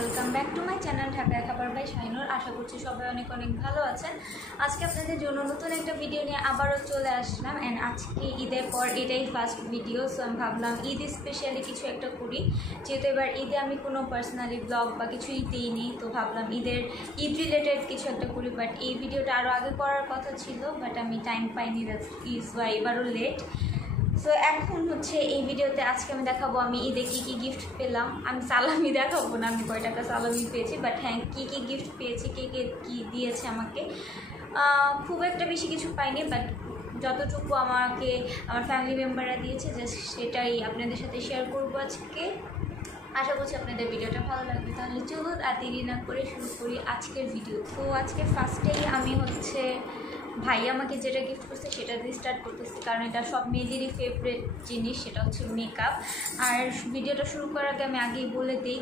Welcome back to my channel ঢাকায় খাবার by Shahinur. আশা করছি সবাই অনেক অনেক ভালো আছেন। আজকে আপনাদের জন্য নতুন একটা ভিডিও নিয়ে আবারও চলে আসলাম। অ্যান্ড আজকে ঈদের পর এটাই ফার্স্ট ভিডিও, সো আমি ভাবলাম ঈদ স্পেশালি কিছু একটা করি। যেহেতু এবার ঈদে আমি কোনো পার্সোনালি ব্লগ বা কিছুই দিইনি, তো ভাবলাম ঈদ রিলেটেড কিছু একটা করি। বাট এই ভিডিওটা আরও আগে করার কথা ছিল, বাট আমি টাইম পাইনি, দ্যাটস ইজ ওয়াই এবারও লেট। সো এখন হচ্ছে এই ভিডিওতে আজকে আমি দেখাবো আমি ঈদে কী কী গিফট পেলাম। আমি সালামি দেখাবো না আমি কয় টাকা সালামি পেয়েছি, বাট হ্যাঁ কী কী গিফট পেয়েছি, কে কে কী দিয়েছে আমাকে। খুব একটা বেশি কিছু পাইনি, বাট যতটুকু আমাকে আমার ফ্যামিলি মেম্বাররা দিয়েছে জাস্ট সেটাই আপনাদের সাথে শেয়ার করবো আজকে। আশা করছি আপনাদের ভিডিওটা ভালো লাগবে। তাহলে চলুন আর দেরি না করে শুরু করি আজকের ভিডিও। তো আজকে ফার্স্টেই আমি হচ্ছে ভাই আমাকে যেটা গিফট করছে সেটা দিয়ে স্টার্ট করতেছি, কারণ এটা সব মেয়েদেরই ফেভারিট জিনিস, সেটা হচ্ছে মেকআপ। আর ভিডিওটা শুরু করার আগে আমি আগেই বলে দিই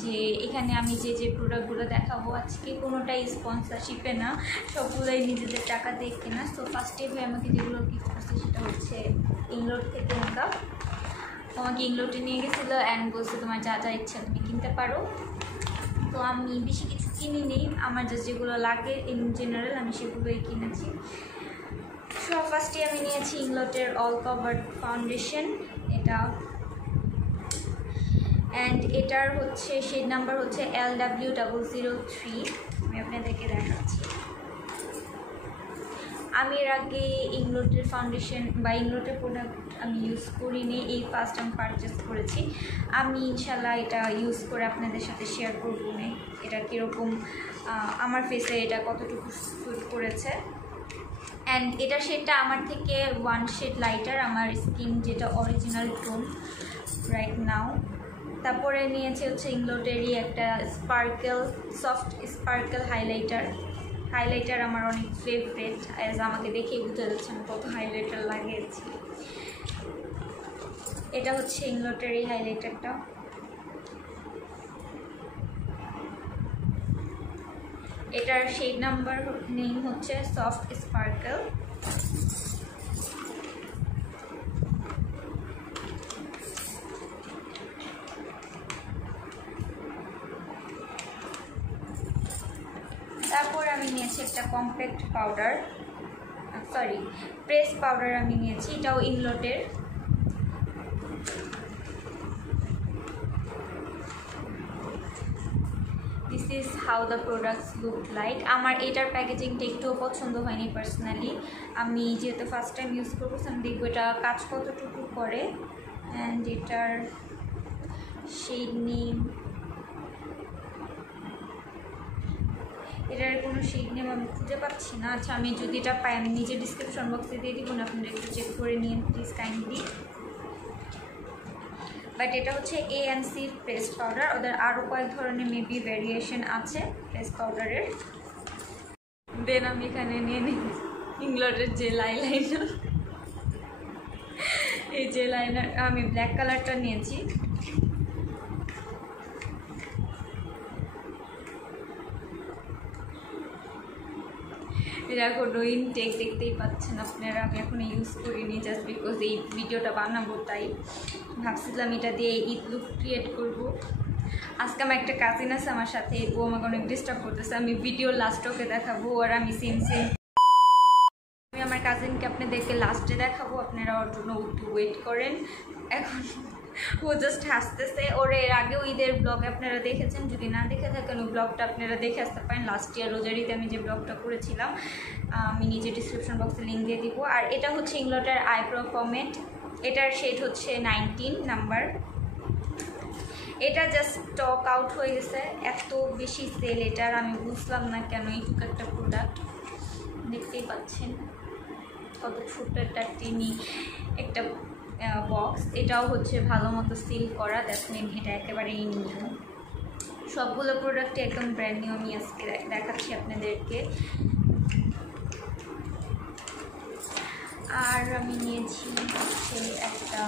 যে এখানে আমি যে প্রোডাক্টগুলো দেখাবো আজকে কোনোটাই স্পন্সরশিপে না, সবগুলোই নিজেদের টাকা দিয়ে কেনা। তো ফার্স্টে ভাই আমাকে যেগুলো গিফট করছে সেটা হচ্ছে ইংলোড থেকে মেকআপ। আমাকে ইংলোডে নিয়ে গেছিলো অ্যান্ড বলছে তোমার যা যা ইচ্ছা তুমি কিনতে পারো। তো আমি বেশি কিছু কিনিনি, আমার জাস্ট যেগুলো লাগে ইন জেনারেল আমি সেগুলোই কিনেছি। সো ফার্স্টে আমি নিয়েছি ইংলোটের অল কভার্ড ফাউন্ডেশন এটা, অ্যান্ড এটার হচ্ছে শেড নাম্বার হচ্ছে LW003। আমি আপনাদেরকে দেখাচ্ছি। আমি এর আগে ইংলোটের ফাউন্ডেশন বা ইংলোটের প্রোডাক্ট আমি ইউজ করিনি, এই ফার্স্ট আমি পারচেস করেছি। আমি ইনশাল্লাহ এটা ইউজ করে আপনাদের সাথে শেয়ার করবো না এটা কীরকম আমার ফেসে এটা কতটুকু স্যুট করেছে। অ্যান্ড এটা শেডটা আমার থেকে 1 শেড লাইটার, আমার স্কিন যেটা অরিজিনাল টোন রাইট নাও। তারপরে নিয়েছি হচ্ছে ইংলোটেরই একটা সফট স্পার্কেল হাইলাইটার আমার অনেক ফেভারিট, অ্যাজ আমাকে দেখেই বুঝতে যাচ্ছে আমি কত হাইলাইটার লাগিয়েছি। এটা হচ্ছে ইংলোটের এই হাইলাইটারটা। এটার শেড নাম্বার নেম হচ্ছে সফট স্পার্কেল। তারপর আমি নিয়েছি একটা কম্প্যাক্ট পাউডার, প্রেস পাউডার আমি নিয়েছি, এটাও ইংলোটের। This is how the products look like. আমার এটার প্যাকেজিংটা একটুও পছন্দ হয়নি পার্সোনালি। আমি যেহেতু ফার্স্ট টাইম ইউজ করবো আমি দেখবো এটা কাজ কতটুকু করে। অ্যান্ড এটার শেড নেম, এটার কোনো শেড নেম আমি খুঁজে পাচ্ছি না। আচ্ছা আমি যদি এটা পাই আমি নিজে ডিসক্রিপশন বক্সে দিয়ে দিব না, আপনারা একটু চেক করে নিন প্লিজ কাইন্ডলি। বাট এটা হচ্ছে ANC পেস্ট পাউডার, ওদের আরও কয়েক ধরনের মেবি ভ্যারিয়েশন আছে পেস্ট পাউডারের। দেন আমি এখানে নিয়ে নিই ইংলোটের জেল আইলাইনার। এই জেল আইলাইনার আমি ব্ল্যাক কালারটা নিয়েছি। এটা কোনো ইনটেক দেখতেই পাচ্ছেন আপনারা, আমি এখন ইউজ করিনি জাস্ট বিকজ এই ভিডিওটা বানাবো, তাই ভাবছিলাম এটা দিয়ে ঈদ লুক ক্রিয়েট করবো। আজকে আমার একটা কাজিন আছে আমার সাথে, ও আমাকে অনেক ডিস্টার্ব করতেছে, আমি ভিডিও লাস্টকে দেখাবো আর আমি সেম আমি আমার কাজিনকে আপনাদেরকে লাস্টে দেখাবো, আপনারা ওর জন্য একটু ওয়েট করেন। এখন ও জাস্ট হাসতেছে। ওর এর আগেও ঈদের ব্লগ আপনারা দেখেছেন, যদি না দেখে থাকেন ওই ব্লগটা আপনারা দেখে আসতে পারেন। লাস্ট ইয়ার রোজারিতে আমি যে ব্লগটা করেছিলাম আমি নিজে ডিসক্রিপশন বক্সে লিঙ্ক দিয়ে দিব। আর এটা হচ্ছে ইংলোটের আইব্রো পমেড, এটার শেড হচ্ছে 19 নাম্বার। এটা জাস্ট স্টক আউট হয়ে গেছে, এত বেশি সেল এটার, আমি বুঝলাম না কেন। এইটুকু একটা প্রোডাক্ট দেখতেই পাচ্ছেন কত ছোট্ট একটা টিনি একটা বক্স, এটাও হচ্ছে ভালো মতো সিল করা, দ্যাটস মিন এটা একেবারেই নিউ। সবগুলো প্রোডাক্টই একদম ব্র্যান্ড নিউ আমি আজকে দেখাচ্ছি আপনাদেরকে। আর আমি নিয়েছি হচ্ছে একটা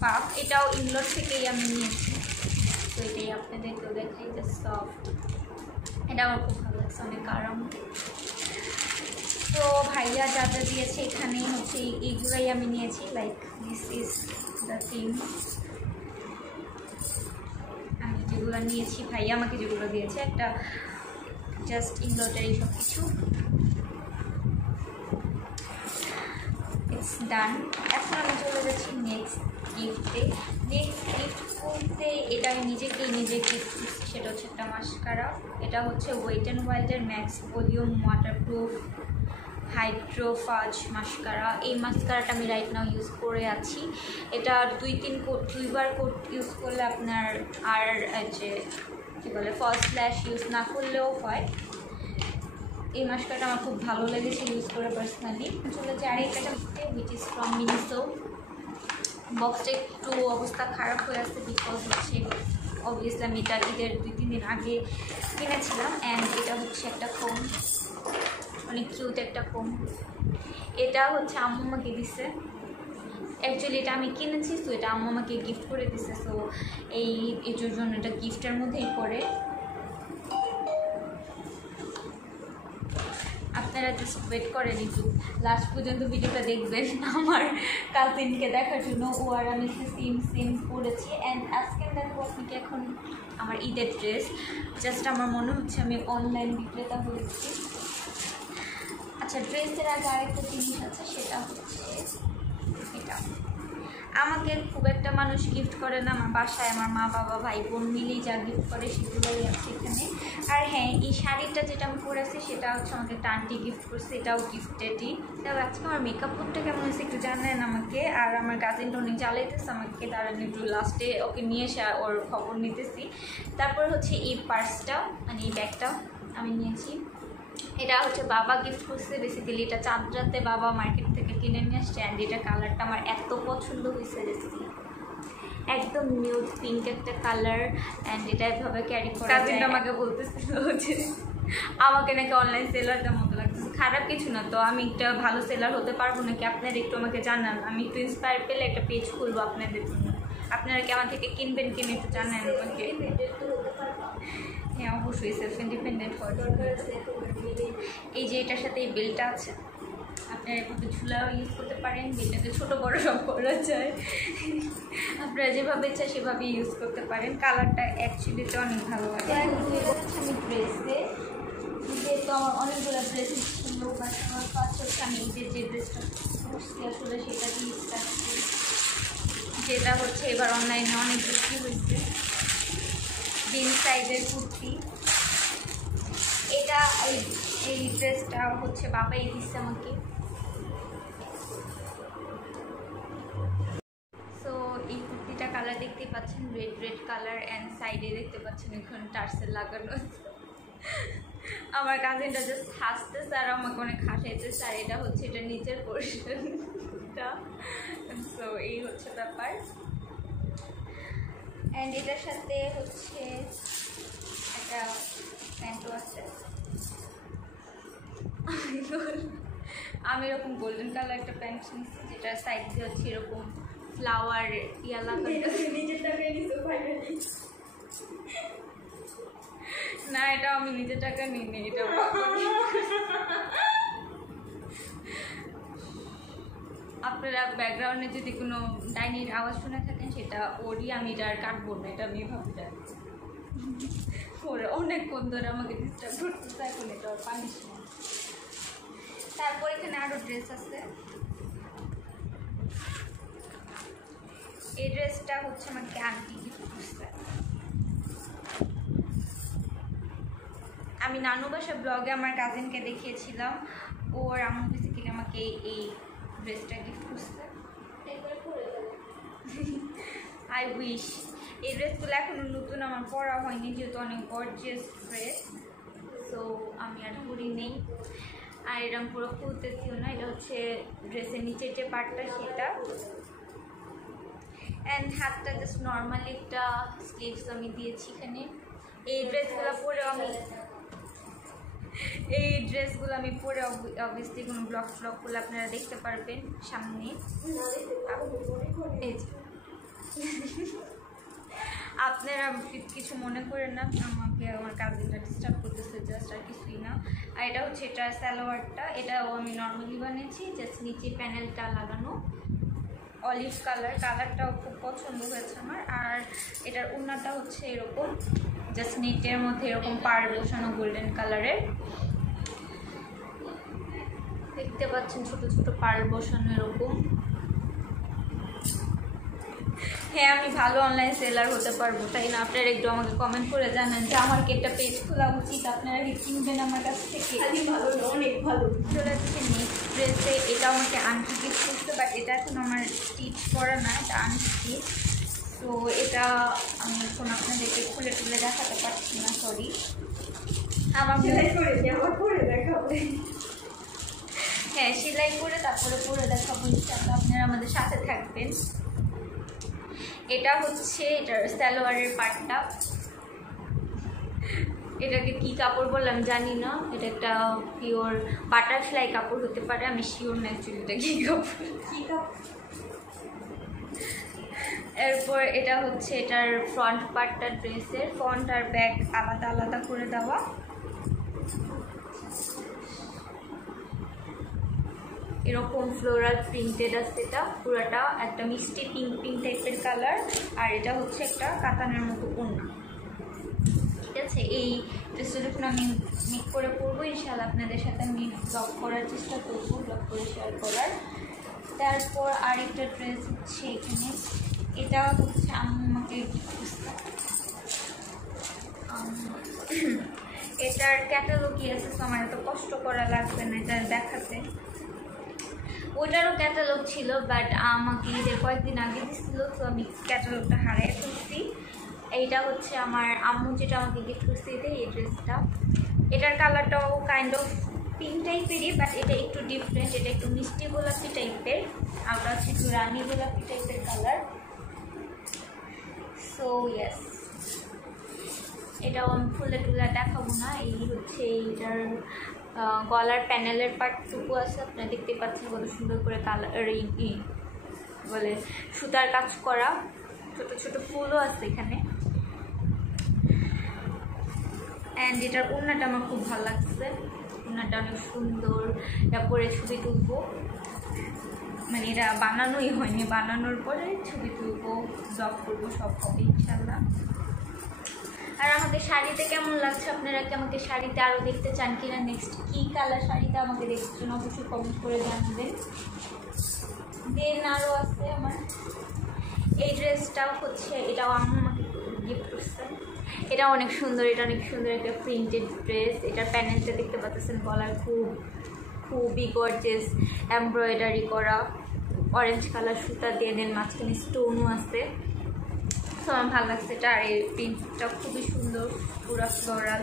পাফ, এটাও ইংলোড থেকেই আমি নিয়েছি। তো এটাই আপনাদেরকেও দেখাই, জাস্ট সফট, এটা আমার খুব ভালো লাগছে, অনেক আরাম। তো ভাইয়া যা যা দিয়েছে এখানেই হচ্ছে এইগুলাই আমি নিয়েছি, like this is the thing. যেগুলো নিয়েছি, ভাইয়া আমাকে যেগুলো দিয়েছে, একটা জাস্ট ইনভার্টারি সব কিছু ইটস ডান। এখন আমি চলে যাচ্ছি নেক্সট গিফটে। নেক্সট গিফট বলতে এটা আমি নিজে গিফট করছি, সেটা হচ্ছে একটা মাস্কারা। এটা হচ্ছে ওয়েট অ্যান্ড ওয়াইল্ডের ম্যাক্স ভলিউম ওয়াটারপ্রুফ হাইড্রোফাজ মাস্কারা। এই মাস্কারাটা আমি রাইট নাও ইউজ করে আছি। এটা দুইবার কোট ইউজ করলে আপনার আর যে কী বলে ফলস ল্যাশ ইউজ না করলেও হয়। এই মাস্কারাটা আমার খুব ভালো লেগেছে ইউজ করে পার্সোনালি। চলে যাই আরেকটা দেখতে, হুইচ ইজ ফ্রম মিনিসো। বক্সটা একটু অবস্থা খারাপ হয়ে আসছে, বিকজ হচ্ছে অবভিয়াসলি আমি এটা ঈদের 2-3 দিন আগে কিনেছিলাম। অ্যান্ড এটা হচ্ছে একটা ফোন, অনেক কিউট একটা ফোন। এটা হচ্ছে আম্মু আমাকে দিছে। অ্যাকচুয়ালি এটা আমি কিনেছি, তো এটা আম্মু আমাকে গিফট করে দিছে। সো এটার জন্য এটা গিফটের মধ্যেই পড়ে। আপনারা জাস্ট ওয়েট করেন একটু, লাস্ট পর্যন্ত ভিডিওটা দেখবেন আমার কাজিনকে দেখার জন্য। ও আর আমি সেম পরেছি। অ্যান্ড আজকে দেখবো আপনাকে এখন আমার ঈদের ড্রেস। জাস্ট আমার মনে হচ্ছে আমি অনলাইন বিক্রেতা হয়েছি। আচ্ছা, ড্রেসের আগে আরেকটা জিনিস আছে, সেটা হচ্ছে এটা। আমাকে খুব একটা মানুষ গিফট করে না, আমার বাসায় আমার মা বাবা ভাই বোন মিলেই যা গিফট করে সেগুলোই আছে এখানে। আর হ্যাঁ, এই শাড়িটা যেটা আমি পরেছি সেটা হচ্ছে আমাকে একটা আন্টি গিফট করছে, এটাও গিফটেডই। তবে আজকে আমার মেকআপ লুকটা কেমন হয়েছে একটু জানেন আমাকে। আর আমার কাজিনটা অনেক জ্বালাইতেছে আমাকে, তার একটু লাস্টে ওকে নিয়ে এসে ওর খবর নিতেছি। তারপর হচ্ছে এই পার্সটা, মানে এই ব্যাগটা আমি নিয়েছি। এটা হচ্ছে বাবা গিফট করছে বেসিক্যালি। এটা চাঁদ রাতে বাবা মার্কেট থেকে কিনে নিয়ে আসছে। অ্যান্ড এটা কালারটা আমার এত পছন্দ হয়েছে, একদম নিউড পিঙ্ক একটা কালার। অ্যান্ড এটা এভাবে ক্যারি করা যায়। কাজিনটা আমাকে বলতেছিল যে আমাকে নাকি অনলাইন সেলারটার মতো লাগতেছে। খারাপ কিছু না, তো আমি একটা ভালো সেলার হতে পারবো নাকি আপনারা একটু আমাকে জানান। আমি একটু ইন্সপায়ার পেলে একটা পেজ খুলবো আপনাদের জন্য। আপনারা কি আমার থেকে কিনবেন কিনে একটু জানেন আমাকে। হ্যাঁ, অবশ্যই সেলফ ইন্ডিপেন্ডেন্ট হওয়ার জন্য। এই যে এটার সাথে এই বেলটা আছে, আপনারা এভাবে ঝুলাও ইউজ করতে পারেন। বেলটাকে ছোটো বড়ো সব করা যায়, আপনারা যেভাবে চাই সেভাবে ইউজ করতে পারেন। কালারটা অ্যাকচুয়ালিতে অনেক ভালো লাগে। আমি ড্রেসে, যেহেতু আমার অনেকগুলো ড্রেস ছিল, বাট আমার ফার্স্ট হচ্ছে আমি ঈদের যে ড্রেসটা করছি আসলে সেটা দিয়ে স্টার্ট করি, যেটা হচ্ছে এবার অনলাইনে অনেক বিক্রি হয়েছে। জিন্স সাইজের কুর্তি। এটা এই ড্রেসটা হচ্ছে বাবাই দিচ্ছে আমাকে। সো এই কুর্তিটা কালার দেখতেই পাচ্ছেন, রেড কালার। অ্যান্ড সাইডে দেখতে পাচ্ছেন এখন টার্সেল লাগানো। আমার কাজিনটা জাস্ট হাসতেছে আর আমাকে অনেক হাসাইতেছে। আর এটা হচ্ছে এটা নিচের পোর্শনটা। সো এই হচ্ছে ব্যাপার। অ্যান্ড এটার সাথে হচ্ছে একটা প্যান্টও আছে। আমি এরকম গোল্ডেন কালার একটা প্যান্ট নিচ্ছি, যেটা সাইড দিয়ে হচ্ছে এরকম ফ্লাওয়ার ইয়া লাগানো। নিজের টাকায় নিচ্ছি ফাইনালি। না, এটা আমি নিজের টাকা নিইনি, এটা আপনারা ব্যাকগ্রাউন্ডে যদি কোনো ডাইনির আওয়াজ শুনে থাকেন সেটা ওরই। আমি এটা আর কাটবো না, এটা আমি ভাবতে ওরা অনেকক্ষণ ধরে আমাকে ডিস্টার্ব করতেছে, এখন এটা পানিশমেন্ট। তারপর এখানে আরও ড্রেস আছে। এই ড্রেসটা হচ্ছে আমাকে আন্টি গিফট করছে। আমি নানু বাসা ব্লগে আমার কাজিনকে দেখিয়েছিলাম, ওর আম্মু বেসিক্যালি আমাকে এই ড্রেসটা গিফট করছে। I wish. এই ড্রেসগুলো এখনও নতুন আমার পরা হয়নি, যেহেতু অনেক গর্জিয়াস ড্রেস, সো আমি আর পরি নেই। আর এরকম পুরো খুলতেছিও না। এটা হচ্ছে ড্রেসের নিচের যে পার্টটা সেটা। অ্যান্ড হাতটা জাস্ট নর্মালি একটা স্লিভস আমি দিয়েছি এখানে। এই ড্রেসগুলো পরে অবভিয়াসলি কোনো ব্লগ করলে আপনারা দেখতে পারবেন সামনে। আপনারা কিছু মনে করেন না, আমাকে আমার কাজিনটা ডিস্টার্ব করতেছে জাস্ট, আর কিছুই না। আর এটা হচ্ছে এটা সালোয়ারটা, এটাও আমি নর্মালি বানিয়েছি, জাস্ট নিচে প্যানেলটা লাগানো অলিভ কালারটাও খুব পছন্দ হয়েছে আমার। আর এটার ওড়নাটা হচ্ছে এরকম জাস্ট নেটের মধ্যে এরকম পাড় বসানো গোল্ডেন কালারের, দেখতে পাচ্ছেন ছোট ছোট পাড় বসানো এরকম। হ্যাঁ, আমি ভালো অনলাইন সেলার হতে পারবো, তাই না? আপনারা একটু আমাকে কমেন্ট করে জানান যে আমার কি একটা পেজ খোলা উচিত, আপনারা কি কিনবেন আমার কাছ থেকে? ভালো, অনেক ভালো। চলে যাচ্ছে নেক্সট ড্রেসে। এটা আমাকে আনটি গিফট করতে, বাট এটা এখন আমার স্টিচ করা না, এটা আনস্টিচ। তো এটা আমি এখন আপনাদেরকে খুলে খুলে দেখাতে পারছি না, সরি। আমার করে দেখাবে। হ্যাঁ, সেলাই করে তারপরে পরে দেখাবো ইনশাআল্লাহ, আপনারা আমাদের সাথে থাকবেন। এটা হচ্ছে এটার সালোয়ারের পার্টটা। এটাকে কি কাপড় বললাম জানি না, এটা একটা পিওর বাটারফ্লাই কাপড় হতে পারে, আমি শিওর না অ্যাকচুয়ালি এটা কি কাপড়। এরপর এটা হচ্ছে এটার ফ্রন্ট পার্টটা, ড্রেসের ফ্রন্ট আর ব্যাক আলাদা আলাদা করে দেওয়া। এরকম ফ্লোরাল প্রিন্টেড আছে, এটা পুরোটা একটা মিষ্টি পিঙ্ক পিঙ্ক টাইপের কালার। আর এটা হচ্ছে একটা কাতানের মতো ওড়না, ঠিক আছে? এই ড্রেসটা যখন আমি মেক করে পরবো ইনশাআল্লাহ আপনাদের সাথে আমি ব্লগ করার চেষ্টা করবো, ব্লগ করে শেয়ার করার। তারপর আরেকটা ড্রেস হচ্ছে এখানে, এটা হচ্ছে আম্মু আমাকে এটার ক্যাটালগই আছে, তো আমার এত কষ্ট করা লাগবে না এটা দেখাতে। ওইটারও ক্যাটালগ ছিল, বাট আমাকে ঈদের কয়েকদিন আগে দিচ্ছিল, তো আমি ক্যাটালগটা হারিয়ে ফেলছি। এইটা হচ্ছে আমার আম্মু যেটা আমাকে গিফট করছে, এই ড্রেসটা। এটার কালারটাও কাইন্ড অফ পিঙ্ক টাইপেরই, বাট এটা একটু ডিফারেন্ট, এটা একটু মিষ্টি গোলাপি টাইপের, আর ওটা হচ্ছে একটু রানী গোলাপি টাইপের কালার। সো ইয়েস, এটাও আমি ফুলে টুলে দেখাবো না। এই হচ্ছে এইটার গলার প্যানেলের পার্টটুকু আছে, আপনারা দেখতে পাচ্ছেন কত সুন্দর করে কালার বলে সুতার কাজ করা, ছোট ছোট ফুলও আছে এখানে। অ্যান্ড এটার ওড়নাটা আমার খুব ভালো লাগছে, ওড়নাটা অনেক সুন্দর। তারপরে ছবি তুলবো, মানে এটা বানানোই হয়নি, বানানোর পরে ছবি তুলবো, ব্লগ করবো, সব হবে ইনশাল্লাহ। আর আমাকে শাড়িতে কেমন লাগছে, আপনারা কি আমাকে শাড়িতে আরও দেখতে চান কিনা, নেক্সট কী কালার শাড়িতে আমাকে দেখতে চান অবশ্যই কমেন্ট করে জানাবেন। দেন আরও আছে আমার এই ড্রেসটাও হচ্ছে, এটাও আম্মু আমাকে গিফট করছে। এটা অনেক সুন্দর, এটা অনেক সুন্দর একটা প্রিন্টেড ড্রেস। এটার প্যানেলটা দেখতে পাচ্ছেন, গলার খুবই গর্জিয়াস এমব্রয়ডারি করা, অরেঞ্জ কালার সুতা দিয়ে, দেন মাঝখানে স্টোনও আছে। তো আমার ভালো লাগছে এটা। আর এই প্রিন্টটা খুবই সুন্দর, পুরো ফ্লোরাল।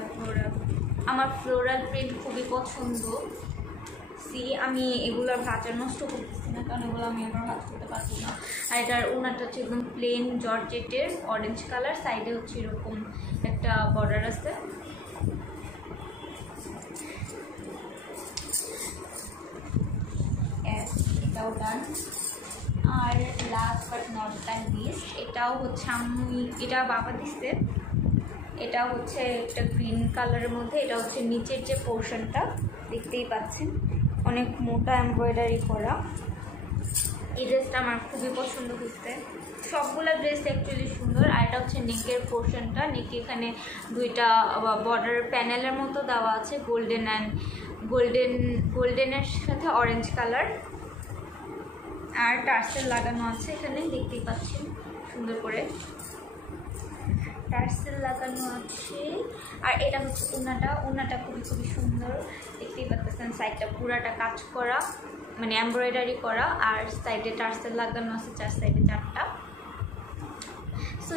আমার ফ্লোরাল প্রিন্ট খুবই পছন্দ। আমি এগুলোর ভাঁজা নষ্ট করতেছি না, কারণ এগুলো আমি আবার ভাঁজ করতে পারবো না। আর এটার ওনাটা হচ্ছে একদম প্লেন জর্জেটের অরেঞ্জ কালার, সাইডে হচ্ছে এরকম একটা বর্ডার আছে। এটাও ডান। আর last but not the least, এটাও হচ্ছে এটা বাবা দিচ্ছে। এটা হচ্ছে একটা গ্রিন কালারের মধ্যে, এটা হচ্ছে নিচের যে পোর্শনটা দেখতেই পাচ্ছেন, অনেক মোটা এমব্রয়ডারি করা। এই ড্রেসটা আমার খুবই পছন্দ হচ্ছে, সবগুলো ড্রেস অ্যাকচুয়ালি সুন্দর। আর এটা হচ্ছে নেকের পোর্শনটা, নেকে এখানে দুইটা বর্ডার প্যানেলের মতো দেওয়া আছে, গোল্ডেনের সাথে অরেঞ্জ কালার। আর টার্সেল লাগানো আছে এখানে, দেখতেই পাচ্ছেন সুন্দর করে টার্সেল লাগানো আছে। আর এটা হচ্ছে ওনাটা খুবই সুন্দর, দেখতেই পাচ্ছেন সাইডটা পুরাটা কাজ করা, মানে এমব্রয়ডারি করা। আর সাইডে টার্সেল লাগানো আছে, চার সাইডে 4টা। সো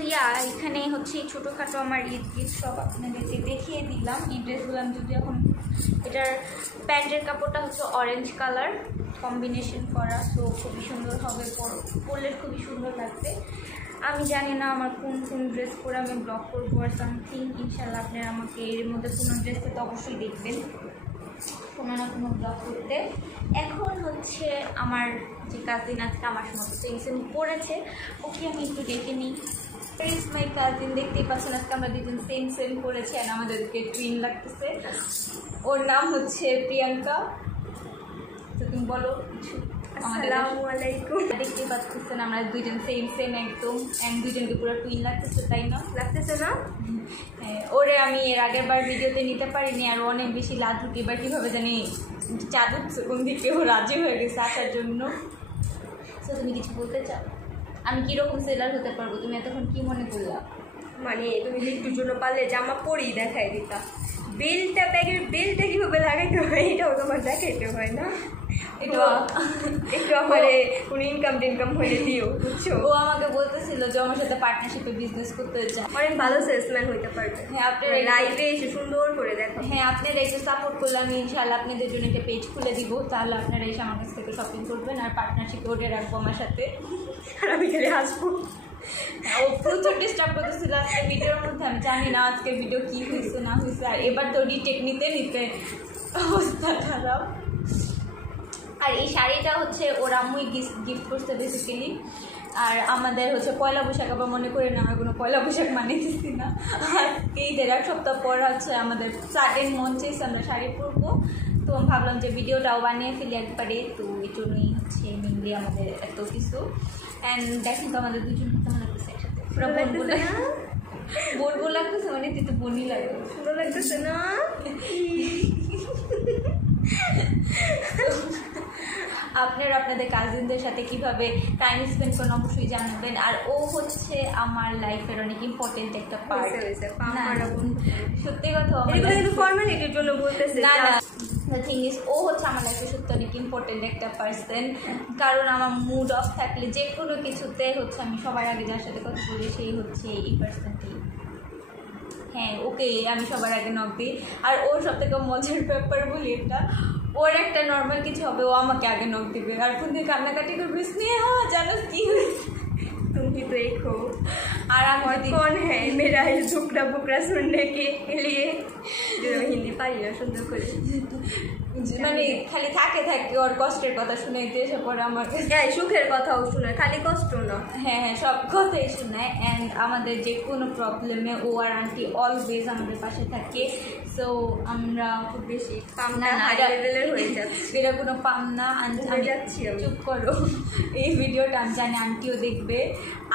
এখানে হচ্ছে এই ছোটোখাটো আমার ঈদ গিফট সব আপনাদেরকে দেখিয়ে দিলাম। এই ড্রেসগুলো আমি যদি এখন, এটার প্যান্টের কাপড়টা হচ্ছে অরেঞ্জ কালার কম্বিনেশন করা, তো খুবই সুন্দর হবে, পরলে খুবই সুন্দর লাগবে। আমি জানি না আমার কোন ড্রেস পরে আমি ব্লগ করবো আর সামথিং, ইনশাল্লাহ আপনারা আমাকে এর মধ্যে কোনো ড্রেসে তো অবশ্যই দেখবেন কোনো না কোনো ব্লগ করতে। এখন হচ্ছে আমার যে কাজিন আজকে আমার মতো সেম পড়েছে, ওকে আমি একটু দেখে নিই। ইজ মাই কাজিন, দেখতেই পাচ্ছেন আজকে আমরা দুজন সেম করেছি, আর আমাদেরকে টুইন লাগতেছে। ওর নাম হচ্ছে প্রিয়াঙ্কা। তো তুমি বলো কিছু। আসসালামু আলাইকুম। দেখতে পাচ্ছেন আমরা দুইজন সেম একদম এন্ড দুইজনকে পুরো টুইন লাগতেছে, তাই না? লাগতেছে না? হ্যাঁ, ওরে আমি এর আগের বার ভিডিওতে নিতে পারিনি আর অনেক বেশি লাজুক, এবার কীভাবে জানি চাদর কোন দিকে ও রাজি হয়ে গেছে আসার জন্য। তো তুমি কিছু বলতে চাও? আমি কীরকম সেলার হতে পারবো তুমি এতক্ষণ কি মনে করলা? মানে তুমি একটুর জন্য পারলে জামা পরেই দেখাই দিতা, বেলটা ব্যাগের বেলটা কীভাবে লাগাইতে হয় এটাও তোমার দেখাইতে হয় না? একটু আমার কোনো ইনকাম হয়ে দিও, বুঝছো? ও আমাকে বলতেছিল যে আমার সাথে পার্টনারশিপে বিজনেস করতে চায়, অনেক ভালো সেলসম্যান হইতে পারবে। হ্যাঁ আপনার লাইভে এসে সুন্দর করে দেখো। হ্যাঁ আপনারা একটু সাপোর্ট করলে আমি ইনশাআল্লাহ আপনাদের জন্য একটা পেজ খুলে দিব, তাহলে আপনারা এসে আমার কাছ থেকে শপিং করবেন আর পার্টনারশিপে ওঠে রাখবো আমার সাথে। আর আমি খালি হাসবো। ও প্রচুর ডিস্টার্ব করতেছিল আজকে ভিডিওর মধ্যে, আমি জানি না আজকের ভিডিও কী হয়েছে না হয়েছে। আর এবার তো রিটেক নিতে অবস্থা খারাপ। আর এই শাড়িটা হচ্ছে ওর আম্মুই গিফট করতে বেসিক্যালি। আর আমাদের হচ্ছে পয়লা বৈশাখ, আবার মনে করি না আমরা কোনো পয়লা বৈশাখ মানিয়েছি না। আজকে ঈদের এক সপ্তাহ পর হচ্ছে আমাদের সাডেন মন চেয়েছে আমরা শাড়ি পরবো, তো ভাবলাম যে ভিডিওটাও বানিয়ে ফেলি একবারে, তো এই জন্যই হচ্ছে মেনলি আমাদের এত কিছু। অ্যান্ড দেখেন তো আমাদের দুজন কেমন লাগতেছে একসাথে, পুরো বোন লাগতেছে, মানে তুই তো বোনই লাগে, সুন্দর লাগতেছে না? আপনারা আপনাদের কাজিনদের সাথে কিভাবে টাইম স্পেন্ড করেন অবশ্যই জানাবেন। আর ও হচ্ছে আমার লাইফের অনেক ইম্পর্টেন্ট একটা পার্ট। সত্যি কথা ফর্মালিটির জন্য বলতেছে না না, দ্য থিং ইজ ও হচ্ছে আমার লাইফে সত্যি অনেক ইম্পর্টেন্ট একটা পার্সন। কারণ আমার মুড অফ থাকলে যে কোনো কিছুতে হচ্ছে আমি সবার আগে যার সাথে কথা বলি সেই হচ্ছে এই পার্সনটি। হ্যাঁ ওকে আমি সবার আগে নক দিই। আর ওর সব থেকে মজার ব্যাপার বলি এটা, ওর একটা নর্মাল কিছু হবে ও আমাকে আগে নক দিবে আর ফোন দিয়ে কান্নাকাটি করবে, স্নেহা জানো কি তুমি দেখো। আর আমি कौन है मेरा ये झुकरा बुकरा सुनने के लिए? হিন্দি পারি না সুন্দর করে, মানে খালি থাকে ওর কষ্টের কথা শুনে এসে পরে আমাকে। হ্যাঁ সুখের কথাও শোনায়, খালি কষ্ট না। হ্যাঁ হ্যাঁ সব কথাই শোনায়। অ্যান্ড আমাদের যে কোনো প্রবলেমে ও আর আন্টি অলওয়েজ আমাদের পাশে থাকে। সো আমরা খুব বেশি পাম না, হাই লেভেলের হয়ে যাচ্ছে। এটা কোনো পাম না, আমি যাচ্ছি। চুপ করো, এই ভিডিওটা আমি জানি আন্টিও দেখবে।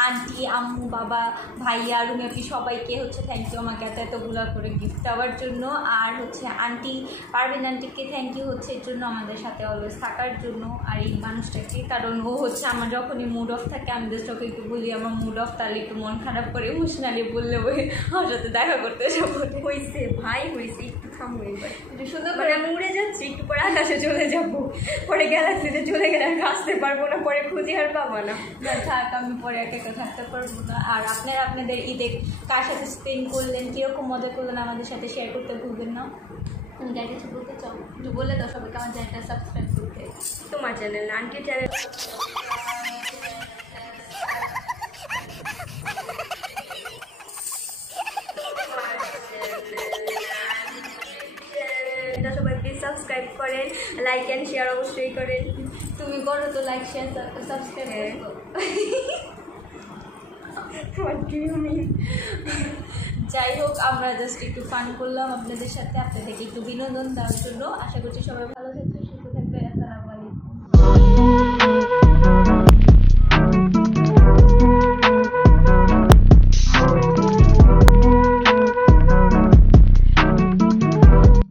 আন্টি, আম্মু, বাবা, ভাইয়া, রুমি আপনি সবাইকে হচ্ছে থ্যাংক ইউ আমাকে এতগুলো করে গিফট দেওয়ার জন্য। আর হচ্ছে আন্টি পারভিন আন্টিকে থ্যাংক ইউ হচ্ছে এর জন্য আমাদের সাথে অলওয়েজ থাকার জন্য। আর এই মানুষটাকে, কারণ ও হচ্ছে আমার যখনই মুড অফ থাকে আমি জাস্ট ওকে একটু বলি আমার মুড অফ, তাহলে একটু মন খারাপ করে ইমোশনালি বললে ওই আমার সাথে দেখা করতে এসে হয়েছে ভাই হয়েছে, একটু থামো এবার, একটু সুন্দর করে করে। আমি উড়ে যাচ্ছি, একটু পরে আকাশে চলে যাবো, পরে গ্যালাক্সিতে চলে গেলে আমি আসতে পারবো না, পরে খুঁজে আর পাবো না। থাক আমি পরে একা থাকতে পারবো না। আর আপনারা আপনাদের ঈদে কার সাথে স্পেন্ড করলেন, কীরকম মজা করলেন আমাদের সাথে শেয়ার করতে ভুলবেন না। তুমি যাই কিছু বলতে চাও একটু বলে দাও সবাইকে আমার চ্যানেলটা সাবস্ক্রাইব করতে। তোমার চ্যানেল না, আন্টির চ্যানেল। সবাই প্লিজ সাবস্ক্রাইব করেন, লাইক অ্যান্ড শেয়ার অবশ্যই করেন। তুমি করো তো like share subscribe. What do you mean? যাই হোক আমরা জাস্ট একটু ফান করলাম আপনাদের সাথে, আপনাদেরকে একটু বিনোদন দেওয়ার জন্য। আশা করছি সবাই ভালো থাকবে।